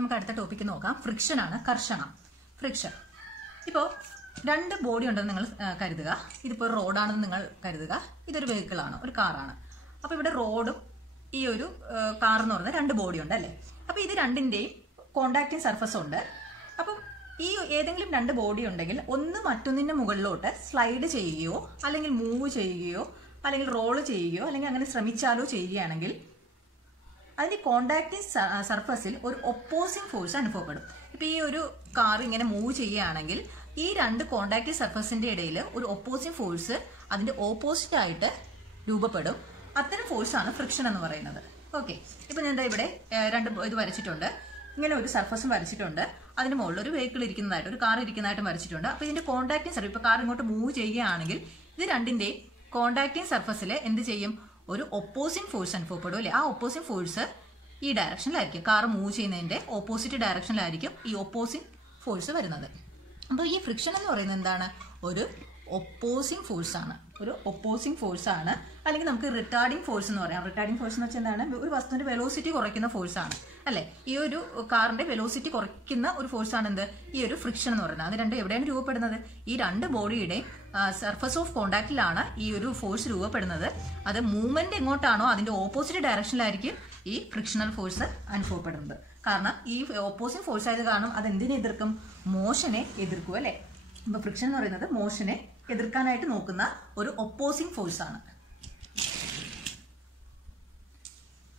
നമുക്ക് അടുത്ത ടോപ്പിക്ക് നോക്കാം. ഫ്രിക്ഷൻ ആണ്, കർഷണം. ഫ്രിക്ഷൻ. ഇപ്പോൾ രണ്ട് ബോഡി ഉണ്ടെന്ന് നിങ്ങൾ കരുതുക. ഇതിപ്പോൾ റോഡാണെന്ന് നിങ്ങൾ കരുതുക. ഇതൊരു വെഹിക്കിളാണ്, ഒരു കാറാണ്. അപ്പോൾ ഇവിടെ റോഡും ഈ ഒരു കാർ എന്ന് പറയുന്ന രണ്ട് ബോഡി ഉണ്ട് അല്ലേ. അപ്പോൾ ഇത് രണ്ടിൻ്റെയും കോണ്ടാക്റ്റിംഗ് സർഫസ് ഉണ്ട്. അപ്പം ഈ ഏതെങ്കിലും രണ്ട് ബോഡി ഉണ്ടെങ്കിൽ ഒന്ന് മറ്റൊന്നിൻ്റെ മുകളിലോട്ട് സ്ലൈഡ് ചെയ്യുകയോ അല്ലെങ്കിൽ മൂവ് ചെയ്യുകയോ അല്ലെങ്കിൽ റോള് ചെയ്യുകയോ അല്ലെങ്കിൽ അങ്ങനെ ശ്രമിച്ചാലോ ചെയ്യുകയാണെങ്കിൽ അതിന്റെ കോണ്ടാക്റ്റിംഗ് സർഫസിൽ ഒരു ഒപ്പോസിംഗ് ഫോഴ്സ് അനുഭവപ്പെടും. ഇപ്പൊ ഈ ഒരു കാർ ഇങ്ങനെ മൂവ് ചെയ്യുകയാണെങ്കിൽ ഈ രണ്ട് കോണ്ടാക്റ്റിംഗ് സർഫസിന്റെ ഇടയിൽ ഒരു ഒപ്പോസിംഗ് ഫോഴ്സ് അതിന്റെ ഓപ്പോസിറ്റ് ആയിട്ട് രൂപപ്പെടും. അത്തരം ഫോഴ്സാണ് ഫ്രിക്ഷൻ എന്ന് പറയുന്നത്. ഓക്കെ, ഇപ്പൊ ഞാൻ ഇവിടെ രണ്ട് ഇത് വരച്ചിട്ടുണ്ട്. ഇങ്ങനെ ഒരു സർഫസും വരച്ചിട്ടുണ്ട്. അതിന് മുകളിൽ ഒരു വെഹിക്കിൾ ഇരിക്കുന്നതായിട്ട്, ഒരു കാർ ഇരിക്കുന്നതായിട്ടും വരച്ചിട്ടുണ്ട്. അപ്പൊ ഇതിന്റെ കോണ്ടാക്റ്റിംഗ് സർഫസ്, ഇപ്പൊ കാർ ഇങ്ങോട്ട് മൂവ് ചെയ്യുകയാണെങ്കിൽ ഇത് രണ്ടിന്റെയും കോണ്ടാക്റ്റിംഗ് സർഫസിൽ എന്ത് ചെയ്യും? ഒരു ഒപ്പോസിംഗ് ഫോഴ്സ് അനുഭവപ്പെടും അല്ലെ. ആ ഒപ്പോസിംഗ് ഫോഴ്സ് ഈ ഡയറക്ഷനിലായിരിക്കും. കാർ മൂവ് ചെയ്യുന്നതിന്റെ ഓപ്പോസിറ്റ് ഡയറക്ഷനിലായിരിക്കും ഈ ഒപ്പോസിംഗ് ഫോഴ്സ് വരുന്നത്. അപ്പോൾ ഈ ഫ്രിക്ഷൻ എന്ന് പറയുന്നത് എന്താണ്? ഒരു ഒപ്പോസിംഗ് ഫോഴ്സ് ആണ്. ഒരു ഒപ്പോസിംഗ് ഫോഴ്സ് ആണ്. അല്ലെങ്കിൽ നമുക്ക് റിട്ടാർഡിംഗ് ഫോഴ്സ് എന്ന് പറയാം. റിട്ടാർഡിംഗ് ഫോഴ്സ് എന്ന് വെച്ചാൽ എന്താണ്? ഒരു വസ്തുവിന്റെ വെലോസിറ്റി കുറയ്ക്കുന്ന ഫോഴ്സ് ആണ് അല്ലെ. ഈ ഒരു കാറിന്റെ വെലോസിറ്റി കുറയ്ക്കുന്ന ഒരു ഫോഴ്സ് ആണ് എന്ത്? ഈ ഒരു ഫ്രിക്ഷൻ എന്ന് പറയുന്നത്. അത് രണ്ടും എവിടെയാണ് രൂപപ്പെടുന്നത്? ഈ രണ്ട് ബോഡിയുടെയും സർഫസ് ഓഫ് കോണ്ടാക്റ്റിലാണ് ഈ ഒരു ഫോഴ്സ് രൂപപ്പെടുന്നത്. അത് മൂവ്മെന്റ് എങ്ങോട്ടാണോ അതിന്റെ ഓപ്പോസിറ്റ് ഡയറക്ഷനിലായിരിക്കും ഈ ഫ്രിക്ഷണൽ ഫോഴ്സ് അനുഭവപ്പെടുന്നത്. കാരണം ഈ ഓപ്പോസിറ്റ് ഫോഴ്സ് ആയത് കാരണം അത് എന്തിനെ എതിർക്കും? മോഷനെ എതിർക്കും അല്ലെ. അപ്പൊ ഫ്രിക്ഷൻ എന്ന് പറയുന്നത് മോഷനെ എതിർക്കാനായിട്ട് നോക്കുന്ന ഒരു ഒപ്പോസിംഗ് ഫോഴ്സ് ആണ്.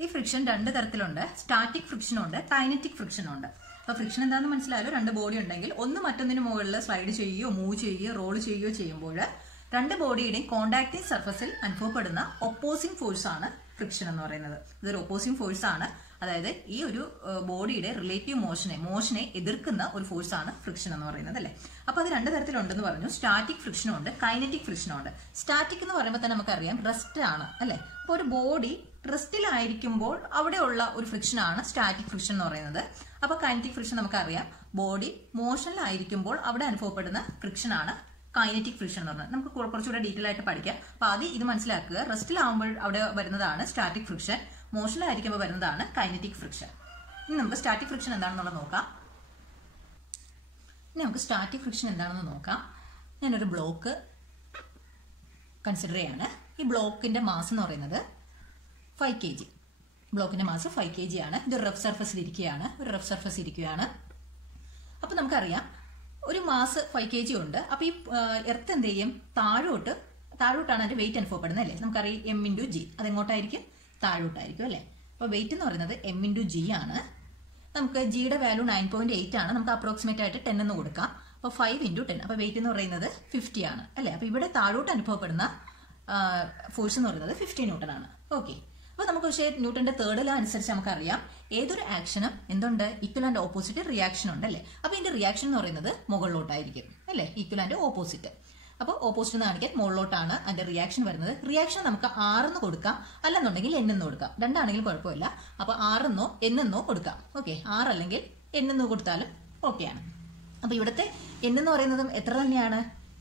ഈ ഫ്രിക്ഷൻ രണ്ട് തരത്തിലുണ്ട്. സ്റ്റാറ്റിക് ഫ്രിക്ഷൻ ഉണ്ട്, കൈനറ്റിക് ഫ്രിക്ഷൻ ഉണ്ട്. അപ്പൊ ഫ്രിക്ഷൻ എന്താണെന്ന് മനസ്സിലായാലും രണ്ട് ബോഡി ഉണ്ടെങ്കിൽ ഒന്ന് മറ്റൊന്നിന് മുകളിൽ സ്ലൈഡ് ചെയ്യുകയോ മൂവ് ചെയ്യുകയോ റോൾ ചെയ്യുകയോ ചെയ്യുമ്പോൾ രണ്ട് ബോഡിയുടെയും കോണ്ടാക്റ്റിംഗ് സർഫസിൽ അനുഭവപ്പെടുന്ന ഒപ്പോസിംഗ് ഫോഴ്സ് ആണ് ഫ്രിക്ഷൻ എന്ന് പറയുന്നത്. ഇതൊരു ഒപ്പോസിംഗ് ഫോഴ്സ് ആണ്. അതായത് ഈ ഒരു ബോഡിയുടെ റിലേറ്റീവ് മോഷനെ എതിർക്കുന്ന ഒരു ഫോഴ്സ് ആണ് ഫ്രിക്ഷൻ എന്ന് പറയുന്നത് അല്ലെ. അപ്പൊ അത് രണ്ട് തരത്തിലുണ്ടെന്ന് പറഞ്ഞു. സ്റ്റാറ്റിക് ഫ്രിക്ഷനും ഉണ്ട്, കൈനറ്റിക് ഫ്രിക്ഷനും ഉണ്ട്. സ്റ്റാറ്റിക് എന്ന് പറയുമ്പോൾ തന്നെ നമുക്കറിയാം റെസ്റ്റ് ആണ് അല്ലെ. അപ്പൊ ഒരു ബോഡി റെസ്റ്റിലായിരിക്കുമ്പോൾ അവിടെയുള്ള ഒരു ഫ്രിക്ഷൻ ആണ് സ്റ്റാറ്റിക് ഫ്രിക്ഷൻ എന്ന് പറയുന്നത്. അപ്പൊ കൈനറ്റിക് ഫ്രിക്ഷൻ നമുക്കറിയാം ബോഡി മോഷനിലായിരിക്കുമ്പോൾ അവിടെ അനുഭവപ്പെടുന്ന ഫ്രിക്ഷൻ ആണ് കൈനറ്റിക് ഫ്രിക്ഷൻ എന്ന് പറയുന്നത്. നമുക്ക് കുറച്ചുകൂടെ ഡീറ്റെയിൽ ആയിട്ട് പഠിക്കാം. അപ്പൊ ആദ്യം ഇത് മനസ്സിലാക്കുക. റെസ്റ്റിലാവുമ്പോൾ അവിടെ വരുന്നതാണ് സ്റ്റാറ്റിക് ഫ്രിക്ഷൻ, മോഷനിലായിരിക്കുമ്പോൾ വരുന്നതാണ് കൈനറ്റിക് ഫ്രിക്ഷൻ. ഇനി നമുക്ക് സ്റ്റാറ്റിക് ഫ്രിക്ഷൻ എന്താണെന്നുള്ളത് നോക്കാം. ഞാനൊരു ബ്ലോക്ക് കൺസിഡർ ചെയ്യാണ്. ഈ ബ്ലോക്കിന്റെ മാസ് എന്ന് പറയുന്നത് 5 kg. ബ്ലോക്കിന്റെ മാസ് 5 kg ആണ്. ഇത് റഫ് സർഫസിൽ ഇരിക്കുകയാണ്. അപ്പൊ നമുക്കറിയാം ഒരു മാസ് 5 kg ഉണ്ട്. അപ്പൊ ഈ എർത്ത് എന്ത് ചെയ്യും? താഴോട്ടാണ് അതിന്റെ വെയിറ്റ് അനുഭവപ്പെടുന്നത് അല്ലേ. നമുക്കറിയാം m×g. അതെങ്ങോട്ടായിരിക്കും? താഴോട്ടായിരിക്കും അല്ലെ. അപ്പൊ വെയിറ്റ് എന്ന് പറയുന്നത് m×g ആണ്. നമുക്ക് ജിയുടെ വാല്യൂ 9.8 ആണ്. നമുക്ക് അപ്രോക്സിമേറ്റ് ആയിട്ട് 10 എന്ന് കൊടുക്കാം. അപ്പൊ 5×10. അപ്പൊ വെയിറ്റ് എന്ന് പറയുന്നത് 50 ആണ് അല്ലെ. അപ്പൊ ഇവിടെ താഴോട്ട് അനുഭവപ്പെടുന്ന ഫോഴ്സ് എന്ന് പറയുന്നത് 50 ന്യൂട്ടൺ ആണ്. ഓക്കെ, അപ്പൊ നമുക്ക് പക്ഷേ ന്യൂട്ടന്റെ തേർഡ് ലോ അനുസരിച്ച് നമുക്കറിയാം ഏതൊരു ആക്ഷനും എന്തുണ്ട്? ഈക്വൽ ആൻഡ് ഓപ്പോസിറ്റ് റിയാക്ഷൻ ഉണ്ട് അല്ലെ. അപ്പൊ ഇതിന്റെ റിയാക്ഷൻ എന്ന് പറയുന്നത് മുകളിലോട്ടായിരിക്കും അല്ലെ. Equal and opposite. അപ്പോൾ ഓപ്പോസിറ്റ് എന്ന് കാണിക്കാൻ മുകളിലോട്ടാണ് അതിന്റെ റിയാക്ഷൻ വരുന്നത്. റിയാക്ഷൻ നമുക്ക് 6 എന്ന് കൊടുക്കാം, അല്ലെന്നുണ്ടെങ്കിൽ n എന്ന് കൊടുക്കാം. രണ്ടാണെങ്കിലും കുഴപ്പമില്ല. അപ്പൊ 6 എന്നോ n എന്നോ കൊടുക്കാം. ഓക്കെ, 6 അല്ലെങ്കിൽ n എന്ന് കൊടുത്താലും ഓക്കെയാണ്. അപ്പൊ ഇവിടുത്തെ n എന്ന് പറയുന്നതും എത്ര തന്നെയാണ്?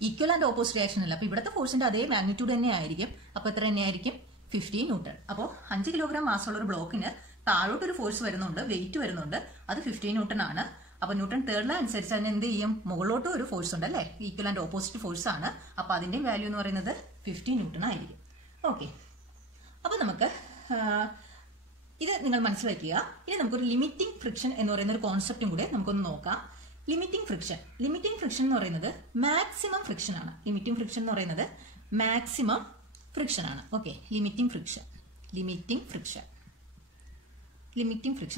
ഈക്വൽ ആൻഡ് ഓപ്പോസിറ്റ് റിയാക്ഷൻ അല്ല. അപ്പൊ ഇവിടുത്തെ ഫോഴ്സിന്റെ അതേ മാഗ്നിറ്റ്യൂഡ് തന്നെ ആയിരിക്കും. അപ്പൊ എത്ര തന്നെയായിരിക്കും? 50 ന്യൂട്ടൺ. അപ്പോൾ 5 കിലോഗ്രാം മാസമുള്ള ഒരു ബ്ലോക്കിന് താഴോട്ടൊരു ഫോഴ്സ് വരുന്നുണ്ട്, വെയിറ്റ് വരുന്നുണ്ട്. അത് 50 ന്യൂട്ടൺ ആണ്. അപ്പൊ ന്യൂട്ടൺ തേർഡ് ലോ അനുസരിച്ച് അതിന് എന്ത് ചെയ്യും? മുകളിലോട്ടും ഒരു ഫോഴ്സ് ഉണ്ട് അല്ലെ. ഈക്വൽ ആൻഡ് ഓപ്പോസിറ്റ് ഫോഴ്സ് ആണ്. അപ്പൊ അതിന്റെ വാല്യൂ എന്ന് പറയുന്നത് 50 ന്യൂട്ടൺ ആയിരിക്കും. ഓക്കെ, അപ്പൊ നമുക്ക് ഇത് നിങ്ങൾ മനസ്സിലാക്കുക. ഇനി നമുക്കൊരു ലിമിറ്റിംഗ് ഫ്രിക്ഷൻ എന്ന് പറയുന്ന ഒരു കോൺസെപ്റ്റും കൂടെ നമുക്കൊന്ന് നോക്കാം. ലിമിറ്റിംഗ് ഫ്രിക്ഷൻ എന്ന് പറയുന്നത് മാക്സിമം ഫ്രിക്ഷൻ ആണ്. മാക്സിമം ഫ്രിക്ഷൻ ആണ്. ഓക്കെ, ലിമിറ്റിംഗ് ഫ്രിക്ഷൻ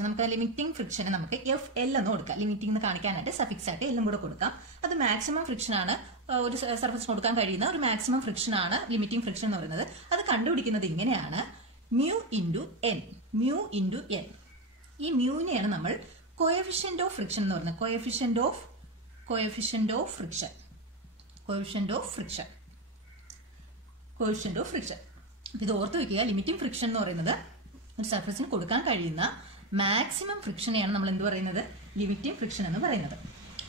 നമുക്ക് ലിമിറ്റിംഗ് ഫ്രിക്ഷന് നമുക്ക് FL എന്ന് കൊടുക്കാം. ലിമിറ്റിംഗ് എന്ന് കാണിക്കാനായിട്ട് സഫിക്സ് ആയിട്ട് എല്ലാം കൂടെ കൊടുക്കാം. അത് മാക്സിമം ഫ്രിക്ഷൻ ആണ്. ഒരു സർഫസ് കൊടുക്കാൻ കഴിയുന്ന ഒരു മാക്സിമം ഫ്രിക്ഷൻ ആണ് ലിമിറ്റിംഗ് ഫ്രിക്ഷൻ എന്ന് പറയുന്നത്. അത് കണ്ടുപിടിക്കുന്നത് ഇങ്ങനെയാണ്: μ×n. ഈ മ്യൂവിനെയാണ് നമ്മൾ കോഎഫിഷ്യന്റ് ഓഫ് ഫ്രിക്ഷൻ എന്ന് പറയുന്നത്. Coefficient of friction. ഇത് ഓർത്ത് വെക്കുക. ലിമിറ്റിംഗ് ഫ്രിക്ഷൻ എന്ന് പറയുന്നത് ഒരു സർഫസിന് കൊടുക്കാൻ കഴിയുന്ന മാക്സിമം ഫ്രിക്ഷനെയാണ് നമ്മൾ എന്ത് പറയുന്നത്? ലിമിറ്റിംഗ് ഫ്രിക്ഷൻ എന്ന് പറയുന്നത്.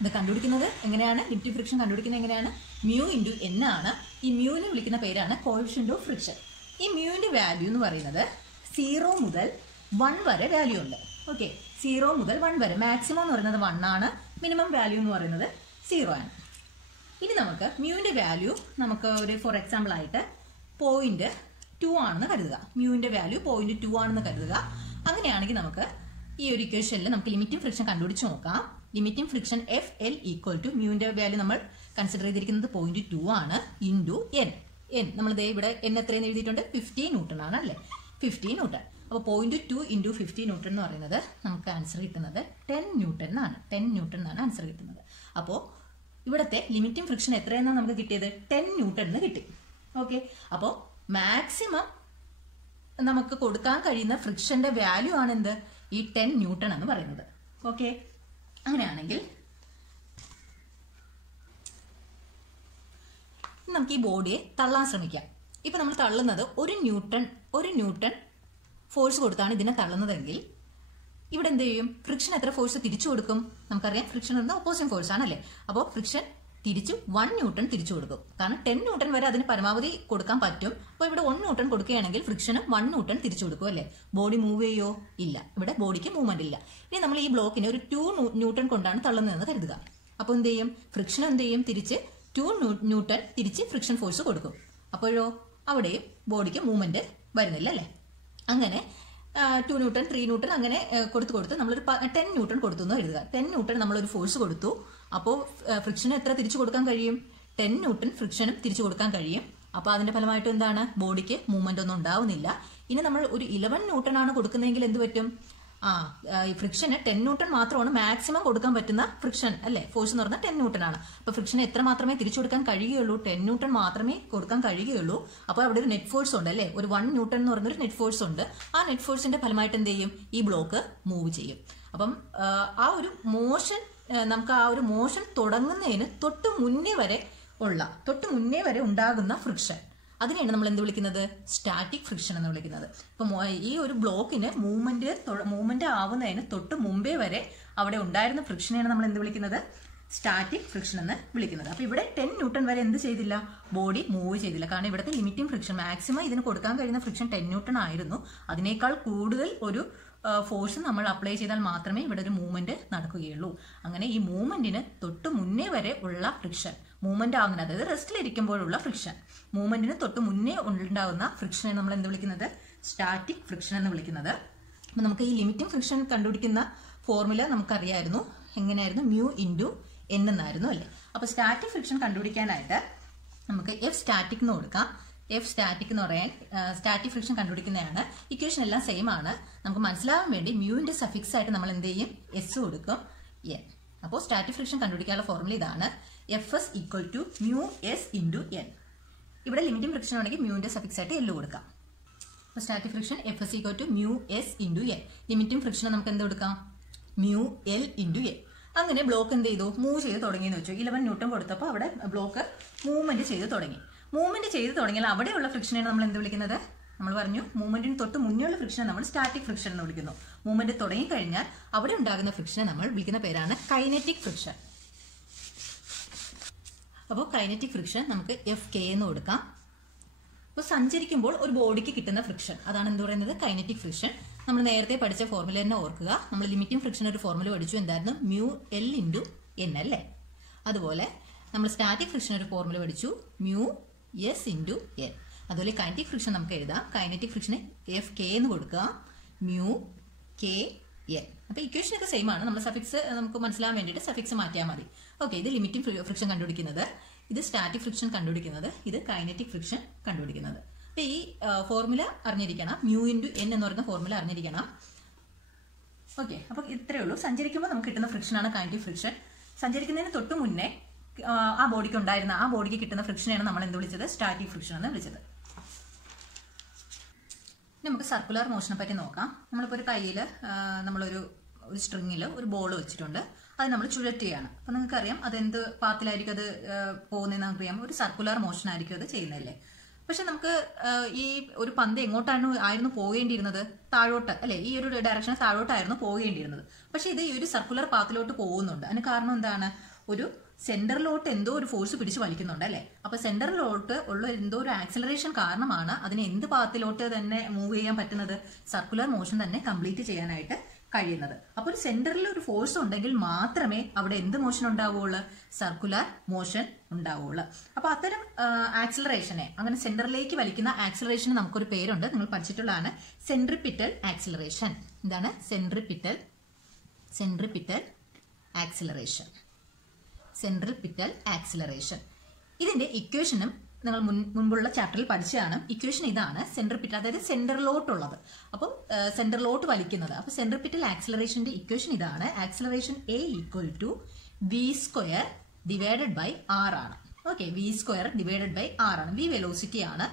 ഇത് കണ്ടുപിടിക്കുന്നത് എങ്ങനെയാണ്? ലിമിറ്റിംഗ് ഫ്രിക്ഷൻ കണ്ടുപിടിക്കുന്നത് എങ്ങനെയാണ്? μ×n ആണ്. ഈ മ്യൂവിനെ വിളിക്കുന്ന പേരാണ് കോഎഫിഷ്യന്റ് ഓഫ് ഫ്രിക്ഷൻ. ഈ മ്യൂവിന്റെ വാല്യൂ എന്ന് പറയുന്നത് 0 മുതൽ 1 വരെ വാല്യൂ ഉണ്ട്. ഓക്കെ, 0 മുതൽ 1 വരെ. മാക്സിമം എന്ന് പറയുന്നത് 1 ആണ്, മിനിമം വാല്യൂ എന്ന് പറയുന്നത് 0 ആണ്. ഇനി നമുക്ക് മ്യൂവിൻ്റെ വാല്യൂ നമുക്ക് ഒരു ഫോർ എക്സാമ്പിൾ ആയിട്ട് 0.2 ആണെന്ന് കരുതുക. മ്യൂവിൻ്റെ വാല്യൂ 0.2 ആണെന്ന് കരുതുക. അങ്ങനെയാണെങ്കിൽ നമുക്ക് ഈ ഒരു ഇക്വേഷനിൽ നമുക്ക് ലിമിറ്റിംഗ് ഫ്രിക്ഷൻ കണ്ടുപിടിച്ച് നോക്കാം. Limiting friction FL equal to മ്യൂവിൻ്റെ വാല്യൂ നമ്മൾ കൺസിഡർ ചെയ്തിരിക്കുന്നത് 0.2 ആണ് ഇൻറ്റു N. നമ്മൾ ഇവിടെ N എത്രയെന്ന് എഴുതിയിട്ടുണ്ട്? 50 ന്യൂട്ടൺ ആണ് അല്ലേ? 50 ന്യൂട്ടൺ. അപ്പോൾ 0.2 ഇൻറ്റു 50 ന്യൂട്ടൺ എന്ന് പറയുന്നത് നമുക്ക് ആൻസർ കിട്ടുന്നത് 10 ന്യൂട്ടൺ എന്നാണ്. 10 ന്യൂട്ടൺ എന്നാണ് ആൻസർ കിട്ടുന്നത്. അപ്പോൾ ഇവിടുത്തെ ലിമിറ്റിംഗ് ഫ്രിക്ഷൻ എത്രയെന്നാണ് നമുക്ക് കിട്ടിയത്? 10 ന്യൂട്ടൺ എന്ന് കിട്ടി. ഓക്കെ, അപ്പോൾ മാക്സിമം നമുക്ക് കൊടുക്കാൻ കഴിയുന്ന ഫ്രിക്ഷന്റെ വാല്യൂ ആണ് എന്ത്? ഈ 10 ന്യൂട്ടൺ എന്ന് പറയുന്നത്. ഓക്കെ, അങ്ങനെയാണെങ്കിൽ നമുക്ക് ഈ ബോഡിയെ തള്ളാൻ ശ്രമിക്കാം. ഇപ്പൊ നമ്മൾ തള്ളുന്നത് ഒരു ന്യൂട്ടൺ ഫോഴ്സ് കൊടുത്താണ് ഇതിനെ തള്ളുന്നതെങ്കിൽ ഇവിടെ എന്ത് ചെയ്യും? ഫ്രിക്ഷൻ എത്ര ഫോഴ്സ് തിരിച്ചു കൊടുക്കും? നമുക്കറിയാം ഫ്രിക്ഷൻ എന്ന ഓപ്പോസിറ്റ് ഫോഴ്സ് ആണല്ലേ. അപ്പോൾ ഫ്രിക്ഷൻ തിരിച്ചു 1 ന്യൂട്ടൺ തിരിച്ചു കൊടുക്കും. കാരണം 10 ന്യൂട്ടൺ വരെ അതിന് പരമാവധി കൊടുക്കാൻ പറ്റും. അപ്പോൾ ഇവിടെ 1 ന്യൂട്ടൺ കൊടുക്കുകയാണെങ്കിൽ ഫ്രിക്ഷന് 1 ന്യൂട്ടൺ തിരിച്ചു കൊടുക്കും അല്ലേ? ബോഡി മൂവ് ചെയ്യോ? ഇല്ല, ഇവിടെ ബോഡിക്ക് മൂവ്മെന്റ് ഇല്ല. ഇനി നമ്മൾ ഈ ബ്ലോക്കിനെ ഒരു 2 ന്യൂട്ടൺ കൊണ്ടാണ് തള്ളുന്നതെന്ന് കരുതുക. അപ്പോൾ എന്ത് ചെയ്യും? ഫ്രിക്ഷൻ എന്ത് ചെയ്യും? തിരിച്ച് 2 ന്യൂട്ടൺ തിരിച്ച് ഫ്രിക്ഷൻ ഫോഴ്സ് കൊടുക്കും. അപ്പോഴോ അവിടെയും ബോഡിക്ക് മൂവ്മെന്റ് വരുന്നില്ല അല്ലേ? അങ്ങനെ 2 ന്യൂട്ടൺ 3 ന്യൂട്ടൺ അങ്ങനെ കൊടുത്ത് നമ്മളൊരു 10 ന്യൂട്ടൺ കൊടുത്തു എന്ന് എഴുതുക. 10 ന്യൂട്ടൺ നമ്മളൊരു ഫോഴ്സ് കൊടുത്തു. അപ്പോൾ ഫ്രിക്ഷന് എത്ര തിരിച്ചു കൊടുക്കാൻ കഴിയും? 10 ന്യൂട്ടൺ ഫ്രിക്ഷനും തിരിച്ചു കൊടുക്കാൻ കഴിയും. അപ്പോൾ അതിന്റെ ഫലമായിട്ട് എന്താണ്? ബോഡിക്ക് മൂവ്മെന്റ് ഒന്നും ഉണ്ടാവുന്നില്ല. ഇനി നമ്മൾ ഒരു 11 ന്യൂട്ടൺ ആണ് കൊടുക്കുന്നതെങ്കിൽ എന്ത് പറ്റും? ഈ ഫ്രിക്ഷന് 10 ന്യൂട്ടൺ മാത്രമാണ് മാക്സിമം കൊടുക്കാൻ പറ്റുന്ന ഫ്രിക്ഷൻ അല്ലേ? ഫോഴ്സ് എന്ന് പറഞ്ഞാൽ 10 ന്യൂട്ടൺ ആണ്. അപ്പൊ ഫ്രിക്ഷന് എത്ര മാത്രമേ തിരിച്ചു കൊടുക്കാൻ കഴിയുകയുള്ളൂ? 10 ന്യൂട്ടൺ മാത്രമേ കൊടുക്കാൻ കഴിയുകയുള്ളൂ. അപ്പോൾ അവിടെ ഒരു നെറ്റ് ഫോഴ്സ് ഉണ്ട് അല്ലേ? ഒരു 1 ന്യൂട്ടൺ എന്ന് പറയുന്ന ഒരു നെറ്റ് ഫോഴ്സ് ഉണ്ട്. ആ നെറ്റ് ഫോഴ്സിന്റെ ഫലമായിട്ട് എന്ത് ചെയ്യും? ഈ ബ്ലോക്ക് മൂവ് ചെയ്യും. അപ്പം ആ ഒരു മോഷൻ നമുക്ക് ആ ഒരു മോഷൻ തുടങ്ങുന്നതിന് തൊട്ട് മുന്നേ വരെ ഉണ്ടാകുന്ന ഫ്രിക്ഷൻ, അതിനെയാണ് നമ്മൾ എന്ത് വിളിക്കുന്നത്? സ്റ്റാറ്റിക് ഫ്രിക്ഷൻ എന്ന് വിളിക്കുന്നത്. ഇപ്പൊ ഈ ഒരു ബ്ലോക്കിന് മൂവ്മെന്റ് ആവുന്നതിന് തൊട്ട് മുമ്പേ വരെ അവിടെ ഉണ്ടായിരുന്ന ഫ്രിക്ഷനെയാണ് നമ്മൾ എന്ത് വിളിക്കുന്നത്? സ്റ്റാറ്റിക് ഫ്രിക്ഷൻ എന്ന് വിളിക്കുന്നത്. അപ്പൊ ഇവിടെ 10 ന്യൂട്ടൺ വരെ എന്ത് ചെയ്തില്ല? ബോഡി മൂവ് ചെയ്തില്ല. കാരണം ഇവിടുത്തെ ലിമിറ്റിംഗ് ഫ്രിക്ഷൻ മാക്സിമം ഇതിന് കൊടുക്കാൻ കഴിയുന്ന ഫ്രിക്ഷൻ 10 ന്യൂട്ടൺ ആയിരുന്നു. അതിനേക്കാൾ കൂടുതൽ ഒരു ഫോഴ്സ് നമ്മൾ അപ്ലൈ ചെയ്താൽ മാത്രമേ ഇവിടെ ഒരു മൂവ്മെന്റ് നടക്കുകയുള്ളൂ. അങ്ങനെ ഈ മൂവ്മെന്റിന് തൊട്ട് മുന്നേ വരെ ഉള്ള ഫ്രിക്ഷൻ, മൂവ്മെന്റ് ആകുന്നത് അതായത് റെസ്റ്റിലിരിക്കുമ്പോഴുള്ള ഫ്രിക്ഷൻ, മൂവ്മെന്റിന് തൊട്ട് മുന്നേ ഉണ്ടാകുന്ന ഫ്രിക്ഷനെ നമ്മൾ എന്ത് വിളിക്കുന്നത്? സ്റ്റാറ്റിക് ഫ്രിക്ഷൻ എന്ന് വിളിക്കുന്നത്. അപ്പൊ നമുക്ക് ഈ ലിമിറ്റിംഗ് ഫ്രിക്ഷൻ കണ്ടുപിടിക്കുന്ന ഫോർമുല നമുക്കറിയായിരുന്നു. എങ്ങനെയായിരുന്നു? മ്യൂ ഇൻറ്റു N എന്നായിരുന്നു അല്ലേ? അപ്പൊ സ്റ്റാറ്റിക് ഫ്രിക്ഷൻ കണ്ടുപിടിക്കാനായിട്ട് നമുക്ക് F സ്റ്റാറ്റിക് എന്ന് കൊടുക്കാം. F സ്റ്റാറ്റിക് എന്ന് പറയാൻ സ്റ്റാറ്റിക് ഫ്രിക്ഷൻ കണ്ടുപിടിക്കുന്നതാണ്. ഇക്വേഷൻ എല്ലാം സെയിം ആണ്. നമുക്ക് മനസ്സിലാവാൻ വേണ്ടി മ്യൂവിന്റെ സഫിക്സ് ആയിട്ട് നമ്മൾ എന്ത് ചെയ്യും? S കൊടുക്കും, N. അപ്പോൾ സ്റ്റാറ്റിക് ഫ്രിക്ഷൻ കണ്ടുപിടിക്കാനുള്ള ഫോർമുല ഇതാണ്. Fs equal to mu S into N. ഇവിടെ ലിമിറ്റിംഗ് ഫ്രിക്ഷൻ ആണെങ്കിൽ മ്യൂവിന്റെ സഫിക്സ് ആയിട്ട് L കൊടുക്കാം. അപ്പോൾ static friction Fs equal to mu S into N. Limiting friction നമുക്ക് എന്ത് കൊടുക്കാം? Mu L into N. അങ്ങനെ ബ്ലോക്ക് എന്ത് ചെയ്തു? മൂവ് ചെയ്ത് തുടങ്ങിയെന്ന് വെച്ചു. 11 ന്യൂട്ടൺ കൊടുത്തപ്പോൾ അവിടെ ബ്ലോക്ക് മൂവ്മെന്റ് ചെയ്ത് തുടങ്ങി. മൂവ്മെന്റ് ചെയ്ത് തുടങ്ങിയാൽ അവിടെയുള്ള ഫ്രിക്ഷനെയാണ് നമ്മൾ എന്ത് വിളിക്കുന്നത്? നമ്മൾ പറഞ്ഞു മൂവ്മെന്റിന് തൊട്ട് മുന്നേയുള്ള ഫ്രിക്ഷനെ നമ്മൾ സ്റ്റാറ്റിക് ഫ്രിക്ഷൻ എന്ന് വിളിക്കുന്നു. മൂവ്മെന്റ് തുടങ്ങിക്കഴിഞ്ഞാൽ അവിടെ ഉണ്ടാകുന്ന ഫ്രിക്ഷനെ നമ്മൾ വിളിക്കുന്ന പേരാണ് കൈനറ്റിക് ഫ്രിക്ഷൻ. അപ്പോൾ കൈനറ്റിക് ഫ്രിക്ഷൻ നമുക്ക് FK എന്ന് കൊടുക്കാം. അപ്പോൾ സഞ്ചരിക്കുമ്പോൾ ഒരു ബോഡിക്ക് കിട്ടുന്ന ഫ്രിക്ഷൻ, അതാണ് എന്ത് പറയുന്നത്? Kinetic friction. നമ്മൾ നേരത്തെ പഠിച്ച ഫോർമുല തന്നെ ഓർക്കുക. നമ്മൾ ലിമിറ്റിംഗ് ഫ്രിക്ഷൻ ഒരു ഫോർമുല പഠിച്ചു. എന്തായിരുന്നു? മ്യൂ L ഇൻറ്റു N അല്ലേ? അതുപോലെ നമ്മൾ സ്റ്റാറ്റിക് ഫ്രിക്ഷൻ ഒരു ഫോർമുല പഠിച്ചു. Mu S into N. അതുപോലെ കൈനറ്റിക് ഫ്രിക്ഷൻ നമുക്ക് എഴുതാം. കൈനറ്റിക് ഫ്രിക്ഷന് FK എന്ന് കൊടുക്കുക. Mu KN. അപ്പോൾ ഇക്വേഷനൊക്കെ സെയിം ആണ്. നമ്മൾ സഫിക്സ് നമുക്ക് മനസ്സിലാൻ വേണ്ടിയിട്ട് സഫിക്സ് മാറ്റിയാൽ മതി. ഓക്കെ, ഇത് ലിമിറ്റിംഗ് ഫ്രിക്ഷൻ കണ്ടുപിടിക്കുന്നത്, ഇത് സ്റ്റാറ്റിക് ഫ്രിക്ഷൻ കണ്ടുപിടിക്കുന്നത്, ഇത് കൈനറ്റിക് ഫ്രിക്ഷൻ കണ്ടുപിടിക്കുന്നത്. അപ്പോൾ ഈ ഫോർമുല അറിഞ്ഞിരിക്കണം. മ്യൂ ഇൻറ്റു N എന്ന് പറയുന്ന ഫോർമുല അറിഞ്ഞിരിക്കണം. ഓക്കെ, അപ്പോൾ ഇത്രയേ ഉള്ളൂ. സഞ്ചരിക്കുമ്പോൾ നമുക്ക് കിട്ടുന്ന ഫ്രിക്ഷനാണ് കൈനറ്റിക് ഫ്രിക്ഷൻ. സഞ്ചരിക്കുന്നതിന് തൊട്ട് മുന്നേ ആ ബോഡിക്ക് കിട്ടുന്ന ഫ്രിക്ഷനെയാണ് നമ്മൾ എന്ത് വിളിച്ചത്? സ്റ്റാറ്റിക് ഫ്രിക്ഷൻ എന്ന് വിളിച്ചത്. നമുക്ക് സർക്കുലർ മോഷനെ പറ്റി നോക്കാം. നമ്മളിപ്പോൾ ഒരു കയ്യിൽ നമ്മളൊരു സ്ട്രിങ്ങിൽ ഒരു ബോൾ വെച്ചിട്ടുണ്ട്. അത് നമ്മൾ ചുഴറ്റുകയാണ്. അപ്പം നിങ്ങൾക്കറിയാം അതെന്ത് പാത്തിലായിരിക്കും അത് പോകുന്നതെന്ന് നമുക്കറിയാം. ഒരു സർക്കുലർ മോഷൻ ആയിരിക്കും അത് ചെയ്യുന്നതല്ലേ. പക്ഷെ നമുക്ക് ഈ ഒരു പന്ത് എങ്ങോട്ടായിരുന്നു പോകേണ്ടിയിരുന്നത്? താഴോട്ട് അല്ലെ? ഈ ഒരു ഡയറക്ഷന് താഴോട്ടായിരുന്നു പോകേണ്ടിയിരുന്നത്. പക്ഷെ ഇത് ഈ ഒരു സർക്കുലർ പാത്തിലോട്ട് പോകുന്നുണ്ട്. അതിന് കാരണം എന്താണ്? ഒരു സെന്ററിലോട്ട് എന്തോ ഒരു ഫോഴ്സ് പിടിച്ച് വലിക്കുന്നുണ്ട് അല്ലെ? അപ്പൊ സെന്ററിലോട്ട് ഉള്ള എന്തോ ഒരു ആക്സിലറേഷൻ കാരണമാണ് അതിന് എന്ത് പാത്തിലോട്ട് തന്നെ മൂവ് ചെയ്യാൻ പറ്റുന്നത്? സർക്കുലർ മോഷൻ തന്നെ കംപ്ലീറ്റ് ചെയ്യാനായിട്ട് കഴിയുന്നത്. അപ്പോൾ ഒരു സെന്ററിൽ ഒരു ഫോഴ്സ് ഉണ്ടെങ്കിൽ മാത്രമേ അവിടെ എന്ത് മോഷൻ ഉണ്ടാവുള്ളൂ? സർക്കുലർ മോഷൻ ഉണ്ടാവുള്ളൂ. അപ്പൊ അത്തരം ആക്സിലറേഷനെ, അങ്ങനെ സെന്ററിലേക്ക് വലിക്കുന്ന ആക്സിലറേഷന് നമുക്കൊരു പേരുണ്ട്, നിങ്ങൾ പഠിച്ചിട്ടുള്ളതാണ്, സെൻട്രിപിറ്റൽ ആക്സിലറേഷൻ. എന്താണ്? Centripetal acceleration. Centripetal acceleration. ഇതിന്റെ ഇക്വേഷനും നിങ്ങൾ മുൻപുള്ള ചാപ്റ്ററിൽ പഠിച്ചതാണ്. ഇക്വേഷൻ ഇതാണ്, സെൻട്രിപിറ്റൽ, അതായത് സെന്ററിലോട്ടുള്ളത്. അപ്പം സെന്ററിലോട്ട് വലിക്കുന്നത്. അപ്പൊ സെൻട്രിപിറ്റൽ ആക്സിലറേഷന്റെ ഇക്വേഷൻ ഇതാണ്. Acceleration A equal to v² divided by r ആണ്. Okay, v² divided by r ആണ്. v വെലോസിറ്റി ആണ്.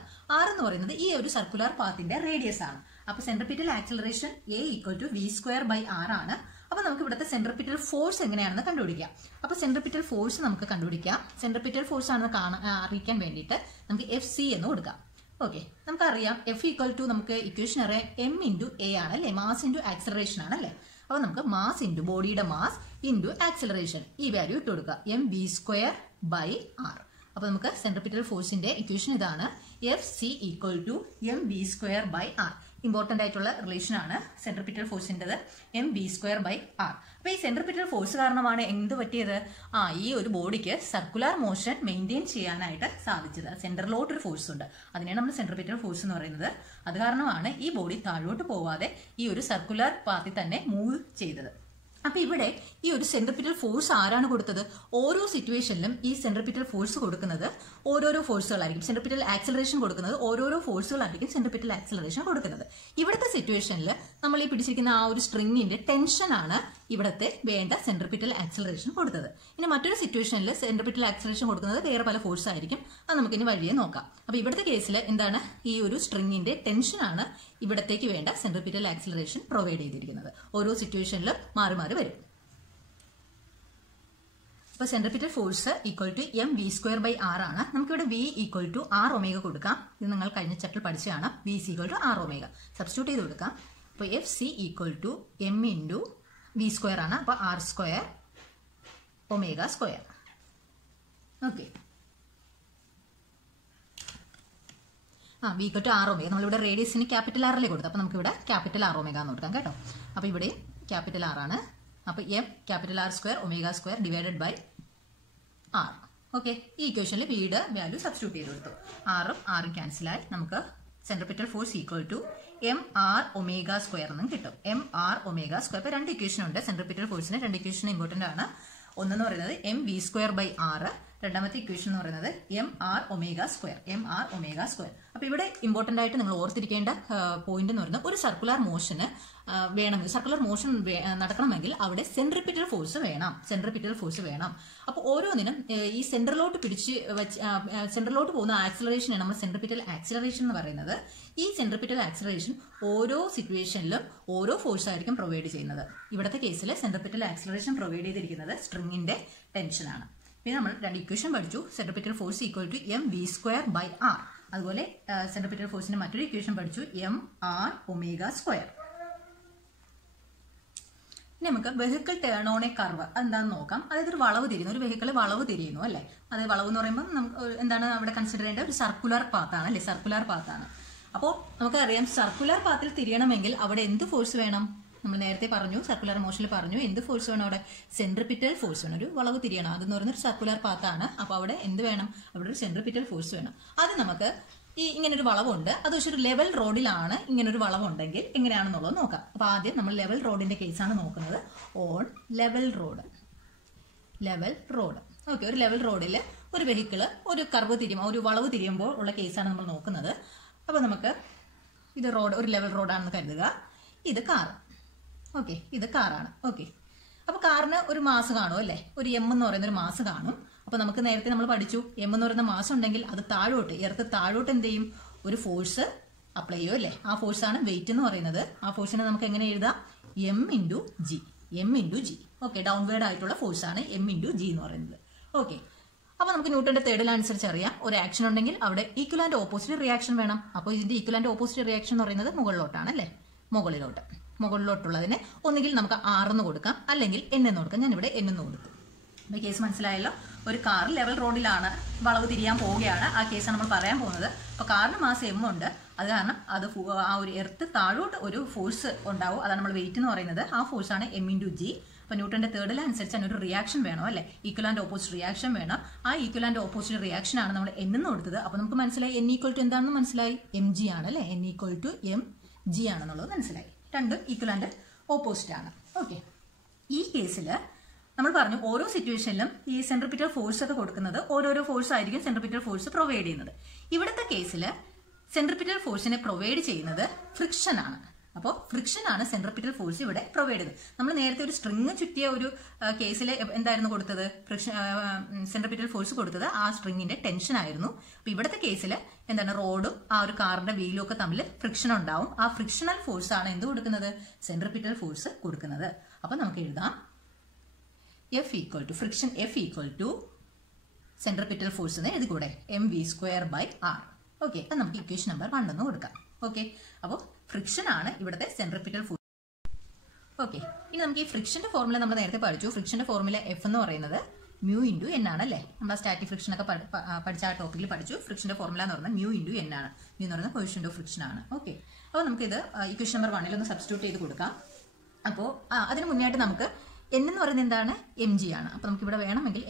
r എന്ന് പറയുന്നത് ഈ ഒരു സർക്കുലർ പാത്തിന്റെ റേഡിയസ് ആണ്. അപ്പൊ centripetal acceleration A equal to v² by r ആണ്. അപ്പൊ നമുക്ക് ഇവിടുത്തെ സെൻട്രിപിറ്റൽ ഫോഴ്സ് എങ്ങനെയാണെന്ന് കണ്ടുപിടിക്കാം. അപ്പൊ സെൻട്രിപിറ്റൽ ഫോഴ്സ് നമുക്ക് കണ്ടുപിടിക്കാം. സെൻട്രിപിറ്റൽ ഫോഴ്സ് ആണെന്ന് അറിയിക്കാൻ വേണ്ടിയിട്ട് നമുക്ക് FC എന്ന് കൊടുക്കാം. ഓക്കെ, നമുക്കറിയാം F ഈക്വൽ ടു, നമുക്ക് ഇക്വേഷൻ അറിയാം, m ഇൻറ്റു A ആണ് അല്ലേ, മാസ് ഇൻറ്റു ആക്സിലറേഷൻ ആണ് അല്ലേ. അപ്പൊ നമുക്ക് മാസ് ഇൻറ്റു ബോഡിയുടെ മാസ് ഇൻറ്റു ആക്സിലറേഷൻ, ഈ വാല്യൂ ഇട്ട് കൊടുക്കുക, mv² ബൈ r. അപ്പൊ നമുക്ക് സെൻട്രിപിറ്റൽ ഫോഴ്സിന്റെ ഇക്വേഷൻ ഇതാണ്, FC equal to mv² by r. Important ആയിട്ടുള്ള റിലേഷൻ ആണ് സെൻട്രിപിറ്റൽ ഫോഴ്സിൻ്റെത്, mv² ബൈ r. അപ്പൊ ഈ സെൻട്രിപിറ്റൽ ഫോഴ്സ് കാരണമാണ് എന്ത് പറ്റിയത്? ഈ ഒരു ബോഡിക്ക് സർക്കുലർ മോഷൻ മെയിൻറ്റെയിൻ ചെയ്യാനായിട്ട് സാധിച്ചത്. സെന്ററിലോട്ട് ഒരു ഫോഴ്സ് ഉണ്ട്, അതിനെയാണ് നമ്മൾ സെൻട്രിപിറ്റൽ ഫോഴ്സ് എന്ന് പറയുന്നത്. അത് കാരണമാണ് ഈ ബോഡി താഴോട്ട് പോവാതെ ഈ ഒരു സർക്കുലർ പാത്തിൽ തന്നെ മൂവ് ചെയ്തത്. അപ്പൊ ഇവിടെ ഈ ഒരു സെൻട്രിപിറ്റൽ ഫോഴ്സ് ആരാണ് കൊടുത്തത്? ഓരോ സിറ്റുവേഷനിലും ഈ സെൻട്രിപിറ്റൽ ഫോഴ്സ് കൊടുക്കുന്നത് ഓരോരോ ഫോഴ്സുകളായിരിക്കും. സെൻട്രിപിറ്റൽ ആക്സിലറേഷൻ കൊടുക്കുന്നത് ഓരോരോ ഫോഴ്സുകളായിരിക്കും സെൻട്രിപിറ്റൽ ആക്സിലറേഷൻ കൊടുക്കുന്നത്. ഇവിടുത്തെ സിറ്റുവേഷനിൽ നമ്മൾ ഈ പിടിച്ചിരിക്കുന്ന ആ ഒരു സ്ട്രിങ്ങിന്റെ ടെൻഷനാണ് ഇവിടത്തെ വേണ്ട സെൻട്രിപിറ്റൽ ആക്സിലറേഷൻ കൊടുത്തത്. ഇനി മറ്റൊരു സിറ്റുവേഷനിൽ സെൻട്രിപിറ്റൽ ആക്സിലറേഷൻ കൊടുക്കുന്നത് വേറെ പല ഫോഴ്സ് ആയിരിക്കും. അത് നമുക്കിനി വഴിയെ നോക്കാം. അപ്പൊ ഇവിടുത്തെ കേസിൽ എന്താണ്? ഈ ഒരു സ്ട്രിങ്ങിന്റെ ടെൻഷനാണ് ഇവിടത്തേക്ക് വേണ്ട സെൻട്രിപിറ്റൽ ആക്സിലറേഷൻ പ്രൊവൈഡ് ചെയ്തിരിക്കുന്നത്. ഓരോ സിറ്റുവേഷനിലും മാറി മാറി വരും. അപ്പൊ centripetal force equal to mv² by r ആണ്. നമുക്കിവിടെ v equal to r omega കൊടുക്കാം. ഇത് നിങ്ങൾ കഴിഞ്ഞ ചാപ്റ്ററിൽ പഠിച്ചതാണ്. v equal to r omega substitute ചെയ്ത് കൊടുക്കാം. അപ്പൊ FC equal to m into v² ആണ്. അപ്പൊ r² omega. Okay, v equal to r omega. നമ്മളിവിടെ റേഡിയസിന് ക്യാപിറ്റൽ R അല്ലേ കൊടുത്തത്, അപ്പൊ നമുക്ക് ഇവിടെ ക്യാപിറ്റൽ R ഒമേഗ എന്ന് കൊടുക്കാം കേട്ടോ. അപ്പൊ ഇവിടെ ക്യാപിറ്റൽ R ആണ്. അപ്പൊ m capital R² omega divided by r. Okay, ഈ ഇക്വേഷനിൽ വിയുടെ വാല്യൂ സബ്സ്റ്റിറ്റ്യൂട്ട് ചെയ്ത് കൊടുത്തു. ആറും ആറും ക്യാൻസലായി. നമുക്ക് centripetal force equal to mr omega എന്നും കിട്ടും. mr ഒമേഗ². ഇപ്പൊ രണ്ട് ഇക്വേഷൻ ഉണ്ട് സെൻട്രിപിറ്റൽ ഫോഴ്സിന്. രണ്ട് ഇക്വേഷൻ ഇമ്പോർട്ടന്റ് ആണ്. ഒന്നെന്ന് പറയുന്നത് mv² ബൈ r, രണ്ടാമത്തെ ഇക്വേഷൻ എന്ന് പറയുന്നത് mr ഒമേഗ². അപ്പൊ ഇവിടെ ഇമ്പോർട്ടന്റ് ആയിട്ട് നിങ്ങൾ ഓർത്തിരിക്കേണ്ട പോയിന്റ് എന്ന് പറയുന്നത്, ഒരു സർക്കുലർ മോഷന് വേണമെങ്കിൽ, സർക്കുലർ മോഷൻ നടക്കണമെങ്കിൽ അവിടെ സെൻട്രിപിറ്റൽ ഫോഴ്സ് വേണം. അപ്പോൾ ഓരോന്നിനും ഈ സെന്ററിലോട്ട് സെന്ററിലോട്ട് പോകുന്ന ആക്സിലറേഷനാണ് നമ്മൾ സെൻട്രിപിറ്റൽ ആക്സിലറേഷൻ എന്ന് പറയുന്നത്. ഈ സെൻട്രിപിറ്റൽ ആക്സിലറേഷൻ ഓരോ സിറ്റുവേഷനിലും ഓരോ ഫോഴ്സ് ആയിരിക്കും പ്രൊവൈഡ് ചെയ്യുന്നത്. ഇവിടുത്തെ കേസിൽ സെൻട്രിപിറ്റൽ ആക്സിലറേഷൻ പ്രൊവൈഡ് ചെയ്തിരിക്കുന്നത് സ്ട്രിങ്ങിന്റെ ടെൻഷനാണ്. പിന്നെ നമ്മൾ രണ്ട് ഇക്വേഷൻ പഠിച്ചു. Centripetal force equal to mv² by r. അതുപോലെ സെൻട്രിപിറ്റൽ ഫോഴ്സിന്റെ മറ്റൊരു ഇക്വേഷൻ പഠിച്ചു, mr ഒമേഗ². ഇനി നമുക്ക് vehicle turn on a curve എന്താണെന്ന് നോക്കാം. അതായത് ഒരു വളവ് തിരിയുന്നു, ഒരു വെഹിക്കിൾ വളവ് തിരിയുന്നു അല്ലേ. അതായത് വളവ് എന്ന് പറയുമ്പോൾ നമുക്ക് എന്താണ് അവിടെ കൺസിഡർ ചെയ്യേണ്ട? ഒരു സർക്കുലർ പാത്താണ് അല്ലേ, സർക്കുലർ പാത്താണ്. അപ്പോൾ നമുക്കറിയാം സർക്കുലർ പാത്തിൽ തിരിയണമെങ്കിൽ അവിടെ എന്ത് ഫോഴ്സ് വേണം? നമ്മൾ നേരത്തെ പറഞ്ഞു, സർക്കുലർ മോഷനിൽ പറഞ്ഞു, എന്ത് ഫോഴ്സ് വേണം അവിടെ? സെൻട്രിപിറ്റൽ ഫോഴ്സ് വേണം. ഒരു വളവ് തിരിയണം, അതെന്ന് പറയുന്ന ഒരു സർക്കുലർ പാത്താണ്. അപ്പോൾ അവിടെ എന്ത് വേണം? അവിടെ ഒരു സെൻട്രിപിറ്റൽ ഫോഴ്സ് വേണം. അത് നമുക്ക് ഈ ഇങ്ങനൊരു വളവുണ്ട്, അത് പക്ഷെ ഒരു ലെവൽ റോഡിലാണ് ഇങ്ങനൊരു വളവുണ്ടെങ്കിൽ എങ്ങനെയാണെന്നുള്ളത് നോക്കാം. അപ്പൊ ആദ്യം നമ്മൾ ലെവൽ റോഡിന്റെ കേസാണ് നോക്കുന്നത്. On level road. ഓക്കെ, ഒരു ലെവൽ റോഡിൽ ഒരു വെഹിക്കിള് ഒരു കർവ് ഒരു വളവ് തിരിയുമ്പോൾ ഉള്ള കേസാണ് നമ്മൾ നോക്കുന്നത്. അപ്പൊ നമുക്ക് ഇത് റോഡ്, ഒരു ലെവൽ റോഡാണെന്ന് കരുതുക. ഇത് കാർ. ഓക്കെ, ഇത് കാറാണ്. ഓക്കെ, അപ്പൊ കാറിന് ഒരു മാസ് കാണും അല്ലേ, ഒരു m എന്ന് പറയുന്ന ഒരു മാസ് കാണും. അപ്പൊ നമുക്ക് നേരത്തെ നമ്മൾ പഠിച്ചു, m എന്ന് പറയുന്ന മാസ് ഉണ്ടെങ്കിൽ അത് താഴോട്ട്, എർത്ത് താഴോട്ട് എന്ത് ചെയ്യും? ഒരു ഫോഴ്സ് അപ്ലൈ ചെയ്യും അല്ലേ. ആ ഫോഴ്സാണ് വെയിറ്റ് എന്ന് പറയുന്നത്. ആ ഫോഴ്സിനെ നമുക്ക് എങ്ങനെ എഴുതാം? m into G. Okay, downward ആയിട്ടുള്ള ഫോഴ്സാണ് m ഇൻറ്റു ജി എന്ന് പറയുന്നത്. ഓക്കെ, അപ്പൊ നമുക്ക് ന്യൂട്ടന്റെ തേർഡ് ലോ അനുസരിച്ച് അറിയാം, ഒരു ആക്ഷൻ ഉണ്ടെങ്കിൽ അവിടെ ഈക്വൽ ആൻഡ് ഓപ്പോസിറ്റ് റിയാക്ഷൻ വേണം. അപ്പോൾ ഇതിന്റെ ഈക്വൽ ആൻഡ് ഓപ്പോസിറ്റ് റിയാക്ഷൻ എന്ന് പറയുന്നത് മുകളിലോട്ടാണ് അല്ലേ, മുകളിലോട്ടുള്ളതിന് ഒന്നുകിൽ നമുക്ക് r എന്ന് കൊടുക്കാം, അല്ലെങ്കിൽ n എന്ന് കൊടുക്കാം. ഞാനിവിടെ n എന്ന് കൊടുത്തു. അപ്പൊ കേസ് മനസ്സിലായല്ലോ. ഒരു കാർ ലെവൽ റോഡിലാണ്, വളവ് തിരിയാൻ പോവുകയാണ്. ആ കേസാണ് നമ്മൾ പറയാൻ പോകുന്നത്. അപ്പൊ കാറിന് മാസ് m ഉണ്ട്, അത് കാരണം അത് ആ ഒരു എർത്ത് താഴോട്ട് ഒരു ഫോഴ്സ് ഉണ്ടാവും, അതാണ് നമ്മൾ വെയിറ്റ് എന്ന് പറയുന്നത്. ആ ഫോഴ്സാണ് m×g. അപ്പോൾ ന്യൂട്ടന്റെ തേർഡ് ലോ അനുസരിച്ച് അതിനൊരു റിയാക്ഷൻ വേണം അല്ലേ, ഈക്വൽ ആൻഡ് ഓപ്പോസിറ്റ് റിയാക്ഷൻ വേണം. ആ ഈക്വൽ ആൻഡ് ഓപ്പോസിറ്റ് റിയാക്ഷൻ ആണ് നമ്മൾ n എന്ന് കൊടുത്തത്. അപ്പോൾ നമുക്ക് മനസ്സിലായി n = എന്താണെന്ന് മനസ്സിലായി, mg ആണ് അല്ലേ, n = mg ആണെന്നുള്ളത് മനസ്സിലായി. രണ്ട് ഈക്വൽ ആൻഡ് ഓപ്പോസിറ്റ് ആണ്. ഓക്കെ, ഈ കേസിൽ നമ്മൾ പറഞ്ഞു ഓരോ സിറ്റുവേഷനിലും ഈ സെൻട്രിപിറ്റൽ ഫോഴ്സ് ഒക്കെ കൊടുക്കുന്നത് ഓരോരോ ഫോഴ്സ് ആയിരിക്കും സെൻട്രിപിറ്റൽ ഫോഴ്സ് പ്രൊവൈഡ് ചെയ്യുന്നത്. ഇവിടുത്തെ കേസിൽ സെൻട്രിപിറ്റൽ ഫോഴ്സിനെ പ്രൊവൈഡ് ചെയ്യുന്നത് ഫ്രിക്ഷൻ ആണ്. അപ്പോൾ ഫ്രിക്ഷൻ ആണ് സെൻട്രിപിറ്റൽ ഫോഴ്സ് ഇവിടെ പ്രൊവൈഡ് ചെയ്തത്. നമ്മൾ നേരത്തെ ഒരു സ്ട്രിങ് ചുറ്റിയ ഒരു കേസിൽ എന്തായിരുന്നു കൊടുത്തത്, ഫ്രിക്ഷൻ സെൻട്രിപിറ്റൽ ഫോഴ്സ് കൊടുത്തത് ആ സ്ട്രിങ്ങിന്റെ ടെൻഷൻ ആയിരുന്നു. അപ്പോൾ ഇവിടുത്തെ കേസിൽ എന്താണ്, റോഡും ആ ഒരു കാറിന്റെ വീലും ഒക്കെ തമ്മിൽ ഫ്രിക്ഷൻ ഉണ്ടാവും. ആ ഫ്രിക്ഷണൽ ഫോഴ്സ് ആണ് എന്ത് കൊടുക്കുന്നത്, സെൻട്രിപിറ്റൽ ഫോഴ്സ് കൊടുക്കുന്നത്. അപ്പോൾ നമുക്ക് എഴുതാം ഫ്രിക്ഷൻ F = സെൻട്രിപിറ്റൽ ഫോഴ്സ് എന്ന് എഴുതിക്കൂടെ, mv²/r. ഓക്കെ, അപ്പം നമുക്ക് ഇക്വേഷൻ നമ്പർ 1 എന്ന് കൊടുക്കാം. ഓക്കെ, അപ്പോൾ ഫ്രിക്ഷൻ ആണ് ഇവിടുത്തെ സെൻട്രിപിറ്റൽ ഫോഴ്സ്. ഓക്കെ, ഇനി നമുക്ക് ഈ ഫ്രിക്ഷന്റെ ഫോർമുല നമ്മൾ നേരത്തെ പഠിച്ചു. ഫ്രിക്ഷന്റെ ഫോർമുല F എന്ന് പറയുന്നത് μ×n ആണ് അല്ലേ. നമ്മൾ സ്റ്റാറ്റിക് ഫ്രിക്ഷൻ ഒക്കെ പഠിച്ച ആ ടോപ്പിക്കിൽ പഠിച്ചു. ഫ്രിക്ഷന്റെ ഫോർമുല എന്ന് പറയുന്നത് μ×n ആണ്. μ എന്ന് പറയുന്നത് കോഎഫിഷ്യന്റ് ഓഫ് ഫ്രിക്ഷൻ ആണ്. ഓക്കെ, അപ്പോൾ നമുക്കിത് ഇക്വേഷൻ നമ്പർ 1 ഒന്ന് സബ്സ്റ്റിറ്റ്യൂട്ട് ചെയ്ത് കൊടുക്കാം. അപ്പോൾ അതിന് മുന്നായിട്ട് നമുക്ക് n എന്ന് പറയുന്നത് എന്താണ്, mg ആണ്. അപ്പോൾ നമുക്ക് ഇവിടെ വേണമെങ്കിൽ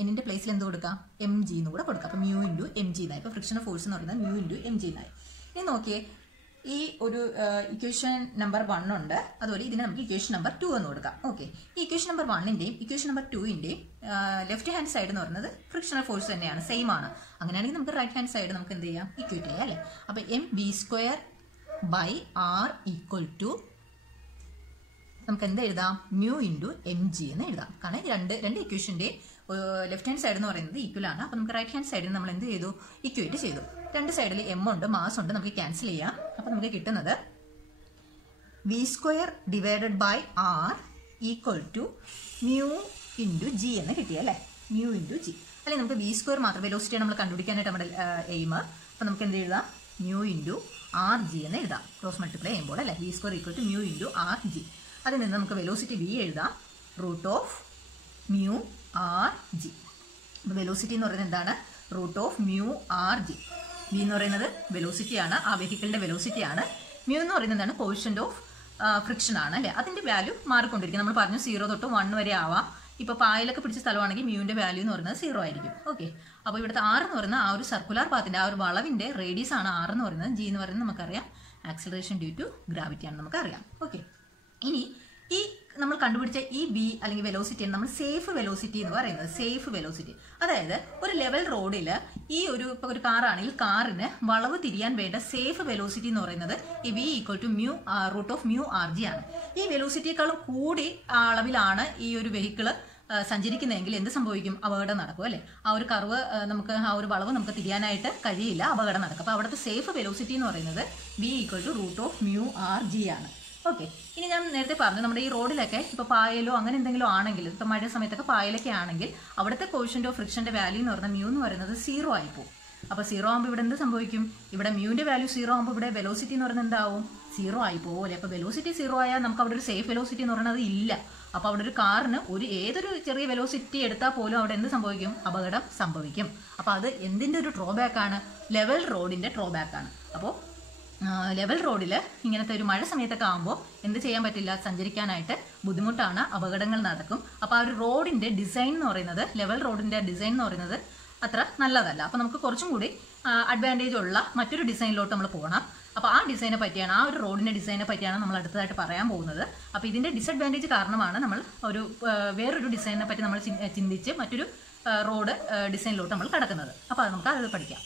എന്നിന്റെ പ്ലേസിൽ എന്ത് കൊടുക്കാം, mg എന്ന് കൂടെ കൊടുക്കാം. അപ്പോൾ μ×mg എന്നായി. ഇപ്പോൾ ഫ്രിക്ഷൻ ഫോഴ്സ് എന്ന് പറയുന്നത് μ×mg എന്നായി. ഇനി നോക്കിയേ, ഈ ഒരു ഇക്വേഷൻ നമ്പർ 1 ഉണ്ട്, അതുപോലെ ഇതിന് നമുക്ക് ഇക്വേഷൻ നമ്പർ 2 എന്ന് കൊടുക്കാം. ഓക്കെ, ഈ ഇക്വേഷൻ നമ്പർ 1ന്റെയും ഇക്വേഷൻ നമ്പർ 2ന്റെയും ലെഫ്റ്റ് ഹാൻഡ് സൈഡ് എന്ന് പറയുന്നത് ഫ്രിക്ഷണൽ ഫോഴ്സ് തന്നെയാണ്, സെയിം ആണ്. അങ്ങനെയാണെങ്കിൽ നമുക്ക് റൈറ്റ് ഹാൻഡ് സൈഡ് നമുക്ക് എന്ത് ചെയ്യാം, ഇക്വേറ്റ് ചെയ്യാം അല്ലേ. അപ്പോൾ mv²/r = നമുക്ക് എന്ത് എഴുതാം, μ×mg എന്ന് എഴുതാം. കാരണം രണ്ട് ഇക്വേഷന്റെ ലെഫ്റ്റ് ഹാൻഡ് സൈഡ് എന്ന് പറയുന്നത് ഈക്വൽ ആണ്. അപ്പോൾ നമുക്ക് റൈറ്റ് ഹാൻഡ് സൈഡിൽ നമ്മൾ എന്ത് ചെയ്തു, ഇക്വേറ്റ് ചെയ്തു. രണ്ട് സൈഡിൽ m ഉണ്ട്, മാസ് ഉണ്ട്, നമുക്ക് ക്യാൻസൽ ചെയ്യാം. അപ്പോൾ നമുക്ക് കിട്ടുന്നത് v² / r = μ×g എന്ന് കിട്ടിയ അല്ലേ, μ×g. അല്ലെങ്കിൽ നമുക്ക് v² മാത്രം, വെലോസിറ്റി നമ്മൾ കണ്ടുപിടിക്കാനായിട്ട് നമ്മുടെ എയിം. അപ്പോൾ നമുക്ക് എന്ത് എഴുതാം, μ×rg എന്ന് എഴുതാം, ക്രോസ് മൾട്ടിപ്ലൈ ചെയ്യുമ്പോൾ അല്ലേ. v² = μ×rg. അതിൽ നിന്ന് നമുക്ക് വെലോസിറ്റി v എഴുതാം, √μrg. അപ്പോൾ വെലോസിറ്റി എന്ന് പറയുന്നത് എന്താണ്, √μrg. v എന്ന് പറയുന്നത് വെലോസിറ്റി ആണ്, ആ വെഹിക്കിളിന്റെ വെലോസിറ്റി ആണ്. μ എന്ന് പറയുന്നത് എന്താണ്, കോഎഫിഷ്യന്റ് ഓഫ് ഫ്രിക്ഷൻ ആണ് അല്ലേ. അതിന്റെ വാല്യൂ മാറിക്കൊണ്ടിരിക്കും. നമ്മൾ പറഞ്ഞു 0 തൊട്ട് 1 വരെ ആവാം. ഇപ്പോൾ പായലൊക്കെ പിടിച്ച സ്ഥലമാണെങ്കിൽ മ്യൂവിന്റെ വാല്യൂ എന്ന് പറയുന്നത് 0 ആയിരിക്കും. ഓക്കെ, അപ്പോൾ ഇവിടുത്തെ r എന്ന് പറയുന്ന ആ ഒരു സർക്കുലർ പാത്തിന്റെ ആ ഒരു വളവിന്റെ റേഡിയസ് ആണ് r എന്ന് പറയുന്നത്. g എന്ന് പറയുന്നത് നമുക്കറിയാം ആക്സിലറേഷൻ ഡ്യൂ ടു ഗ്രാവിറ്റി ആണ് നമുക്കറിയാം. ഓക്കെ, ഇനി ഈ നമ്മൾ കണ്ടുപിടിച്ച ഈ v അല്ലെങ്കിൽ വെലോസിറ്റിയാണ് നമ്മൾ സേഫ് വെലോസിറ്റി എന്ന് പറയുന്നത്. സേഫ് വെലോസിറ്റി അതായത് ഒരു ലെവൽ റോഡിൽ ഈ ഒരു കാറാണെങ്കിൽ കാറിന് വളവ് തിരിയാൻ വേണ്ട സേഫ് വെലോസിറ്റി എന്ന് പറയുന്നത് ഈ v = √μrg ആണ്. ഈ വെലോസിറ്റിയേക്കാളും കൂടി അളവിലാണ് ഈ ഒരു വെഹിക്കിള് സഞ്ചരിക്കുന്നതെങ്കിൽ എന്ത് സംഭവിക്കും, അപകടം നടക്കും അല്ലേ. ആ ഒരു കർവ് നമുക്ക് ആ ഒരു വളവ് നമുക്ക് തിരിയാനായിട്ട് കഴിയില്ല, അപകടം നടക്കും. അപ്പോൾ അവിടുത്തെ സേഫ് വെലോസിറ്റി എന്ന് പറയുന്നത് v = √μrg ആണ്. ഓക്കെ, ഇനി ഞാൻ നേരത്തെ പറഞ്ഞു നമ്മുടെ ഈ റോഡിലൊക്കെ ഇപ്പോൾ പായലോ അങ്ങനെ എന്തെങ്കിലും ആണെങ്കിൽ, ഇപ്പോൾ മഴ സമയത്തൊക്കെ പായലൊക്കെ ആണെങ്കിൽ അവിടുത്തെ കോഎഫിഷ്യന്റ് ഓഫ് ഫ്രിക്ഷന്റെ വാല്യൂ എന്ന് പറഞ്ഞാൽ μ എന്ന് പറയുന്നത് 0 ആയിപ്പോവും. അപ്പോൾ 0 ആകുമ്പോൾ ഇവിടെ എന്ത് സംഭവിക്കും, ഇവിടെ മ്യൂവിന്റെ വാല്യൂ 0 ആകുമ്പോൾ ഇവിടെ വെലോസിറ്റി എന്ന് പറയുന്നത് എന്താവും, 0 ആയിപ്പോവും അല്ലേ. അപ്പോൾ വെലോസിറ്റി 0 ആയാൽ നമുക്ക് അവിടെ ഒരു സേഫ് വെലോസിറ്റി എന്ന് പറയുന്നത് ഇല്ല. അപ്പോൾ അവിടെ ഒരു കാറിന് ഏതൊരു ചെറിയ വെലോസിറ്റി എടുത്താൽ പോലും അവിടെ എന്ത് സംഭവിക്കും, അപകടം സംഭവിക്കും. അപ്പോൾ അത് എന്തിൻ്റെ ഒരു ഡ്രോബാക്ക് ആണ്, ലെവൽ റോഡിന്റെ ഡ്രോബാക്ക് ആണ്. അപ്പോൾ ലെവൽ റോഡിൽ ഇങ്ങനത്തെ ഒരു മഴ സമയത്തൊക്കെ ആകുമ്പോൾ എന്ത് ചെയ്യാൻ പറ്റില്ല, സഞ്ചരിക്കാനായിട്ട് ബുദ്ധിമുട്ടാണ്, അപകടങ്ങൾ നടക്കും. അപ്പോൾ ആ ഒരു റോഡിന്റെ ഡിസൈൻ എന്ന് പറയുന്നത്, ലെവൽ റോഡിന്റെ ഡിസൈൻ എന്ന് പറയുന്നത് അത്ര നല്ലതല്ല. അപ്പോൾ നമുക്ക് കുറച്ചും കൂടി അഡ്വാൻറ്റേജ് ഉള്ള മറ്റൊരു ഡിസൈനിലോട്ട് നമ്മൾ പോകണം. അപ്പോൾ ആ ഡിസൈനെ പറ്റിയാണ്, ആ ഒരു റോഡിന്റെ ഡിസൈനെ പറ്റിയാണ് നമ്മൾ അടുത്തതായിട്ട് പറയാൻ പോകുന്നത്. അപ്പോൾ ഇതിന്റെ ഡിസഡ്വാൻറ്റേജ് കാരണമാണ് നമ്മൾ വേറൊരു ഡിസൈനിനെ പറ്റി നമ്മൾ ചിന്തിച്ച് മറ്റൊരു റോഡ് ഡിസൈനിലോട്ട് നമ്മൾ കടക്കുന്നത്. അപ്പോൾ അത് നമുക്ക് അത് പഠിക്കാം.